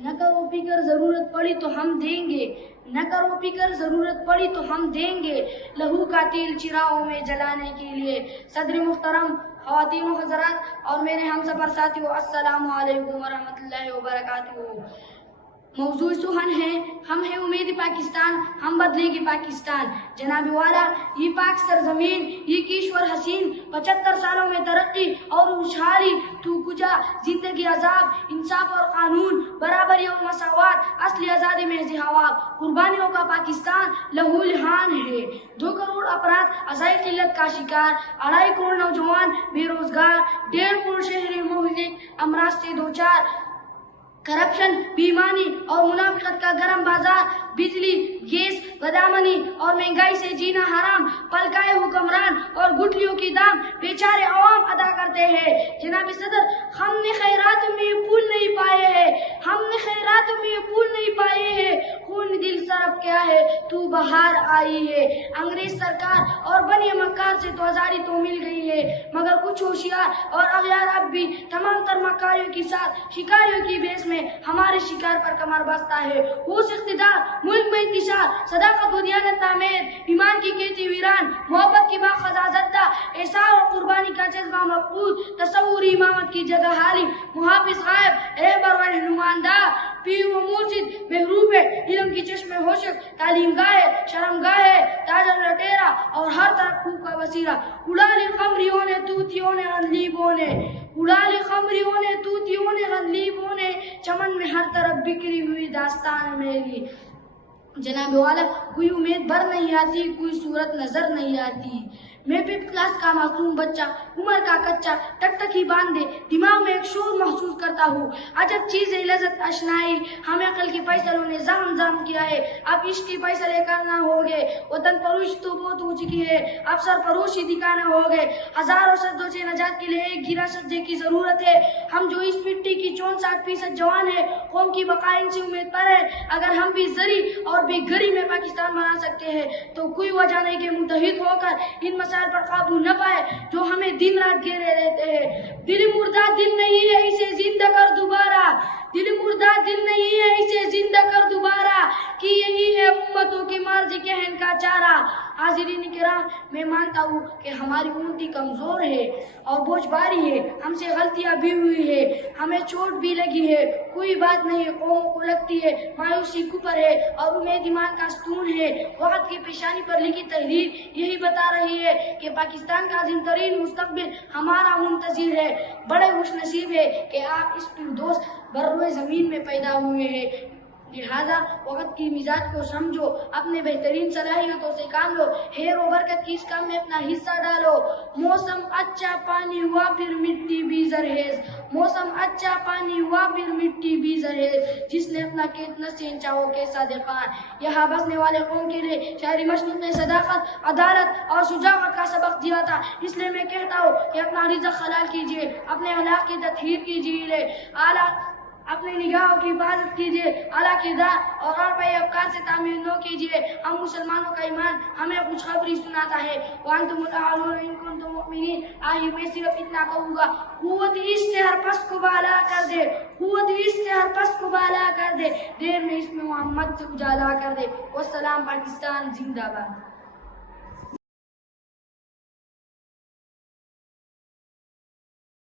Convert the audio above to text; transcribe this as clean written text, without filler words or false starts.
न करो फिकर ज़रूरत पड़ी तो हम देंगे, न करो फिकर ज़रूरत पड़ी तो हम देंगे लहू का तेल चिरागों में जलाने के लिए। सदर मुहतरम, ख़वातीन व हज़रात और मेरे हम सफ़र साथियों, अस्सलामु अलैकुम व रहमतुल्लाहि व बरकातुहू। मौजूद सुहन है, हम हैं उम्मीद पाकिस्तान, हम बदलेंगे पाकिस्तान। जनाब वाला, ये पाक सरजमीन, ये ईश्वर हसीन, 75 सालों में तरक्की और खुशहाली, तू कुजा जिंदगी अजाब, इंसाफ और कानून, बराबरी और मसावात, असली आज़ादी में जिहावाब, कुर्बानियों का पाकिस्तान लहू लहान है। 2 करोड़ अपराध अज़ाई किल्लत का शिकार, 2.5 करोड़ नौजवान बेरोजगार, 1.5 करोड़ शहरी मोहलिक अमराज से दो चार, करप्शन, बेईमानी और मुनाफिकत का गरम बाजार, बिजली, गैस, बदामनी और महंगाई से जीना हराम, पलकाए हुक्मरान और गुठलियों की दाम बेचारे अवाम अदा करते हैं। जनाब सदर, हमने खैरात में ये फूल नहीं पाए हैं, हमने खैरात में ये फूल नहीं पाए हैं, खून दिल सरब क्या है, तू बहार आई है। अंग्रेज सरकार और बनी मक्कार से तो आजादी तो मिल गई है, मगर कुछ होशियार और अगयार अब भी तमाम तर मक्कारियों के साथ शिकारियों की बेस में हमारे शिकार पर कमर बस्ता है। हुस इख्तिदार, मुल्क में इंतिशार, सदाकत व दियानत नामेर, ईमान की खेती वीरान, मोहब्बत की बाखज़ा ज़द्दा, एहसान और कुर्बानी का जज्बा मफकूद, तसव्वुर इमामत की जगह हाली, मुहाफिज गायब, रहबर व रहनुमानदार, पीर व मुर्शिद, महरूब है, इल्म की चश्मे होशक, तालीम गाहे, शर्म गाहे, ताजर लटेरा और हर तरफ खूब का बसीरा। उड़ाली कमरियों ने, तूतियों ने, गंदलीबों ने, उड़ाली कमरियों ने, तूतियों ने, गंदलीबों ने, चमन में हर तरफ बिखरी हुई दास्तान मेरी। जनाब वाला, कोई उम्मीद भर नहीं आती, कोई सूरत नजर नहीं आती। मैं 5th क्लास का मासूम बच्चा, उम्र का कच्चा, टकटकी बांधे दिमाग में एक शोर महसूस करता हूँ। अजब चीज़ है लज़्ज़त अशनाई, हमें अकल के फैसलों ने जाम जाम किया है, अब इश्क के फैसले करना होगे। वतन फरोशी तो बहुत हो चुकी है, अब सर फरोशी दिखाना होगे। हजारों सज्जों से नजात के लिए एक गिरा सज्जे की जरूरत है। हम जो इस मिट्टी की 64% जवान है, कौम की बका इनसे उम्मीद पर है। अगर हम भी जरी और बेघरी में पाकिस्तान बना सकते हैं, तो कोई वजह नहीं के मुतहिद होकर इन पर काबू न पाए जो हमें दिन रात घेरे रहते हैं। दिल मुर्दा दिल नहीं है, इसे जिंदा कर दोबारा, दिल मुर्दा दिल नहीं है, इसे जिंदा कर दोबारा, कि यही है उम्मतों की मर्जी कहन का चारा। हाजिरीन किराम, मैं मानता हूँ कि हमारी उम्मती कमजोर है और बोझ भारी है, हमसे गलतियाँ भी हुई है, हमें चोट भी लगी है, कोई बात नहीं है। कौमों को लगती है मायूसी कुफर है और उम्मीद ईमान का स्तून है। वक्त की पेशानी पर लिखी तहरीर यही बता रही है कि पाकिस्तान का अज़ीम मुस्तकबिल हमारा मुंतज़िर है। बड़े खुशनसीब है कि आप इस फिरदौस बर्रोए ज़मीन में पैदा हुए हैं। लिहाजा वक्त की मिजाज को समझो, अपने बेहतरीन सलाहियतों से काम लो, खैर व बरकत की इस काम में अपना हिस्सा डालो। मौसम अच्छा पानी हुआ फिर मिट्टी भी जरहेज, मौसम अच्छा पानी हुआ फिर मिट्टी भी जरहेज, जिसने अपना खेत न सींचा हो कैसा देखान। यहाँ बसने वाले कौम के लिए शायरी मशनूक ने सदाकत, अदालत और शुजाअत का सबक दिया था। इसलिए मैं कहता हूँ कि अपना रिज़्क़ हलाल कीजिए, अपने अखलाक की तत्हीर कीजिए, आला अपने निगाहों की हिफाजत कीजिए, आला किरदार और अरबे अफकार से तामीर न कीजिए। हम मुसलमानों का ईमान हमें खुशखबरी सुनाता है, वांतुमुल आलून इन कुंतुम मुमिनीन। आइए मैं सिर्फ इतना कहूँगा, कुव्वत इश्क से हर पस को बाला कर दे, कुव्वत इश्क से हर पस को बाला कर दे, देर में इसमें मोहम्मद से उजाला कर दे। वस्सलाम, पाकिस्तान जिंदाबाद।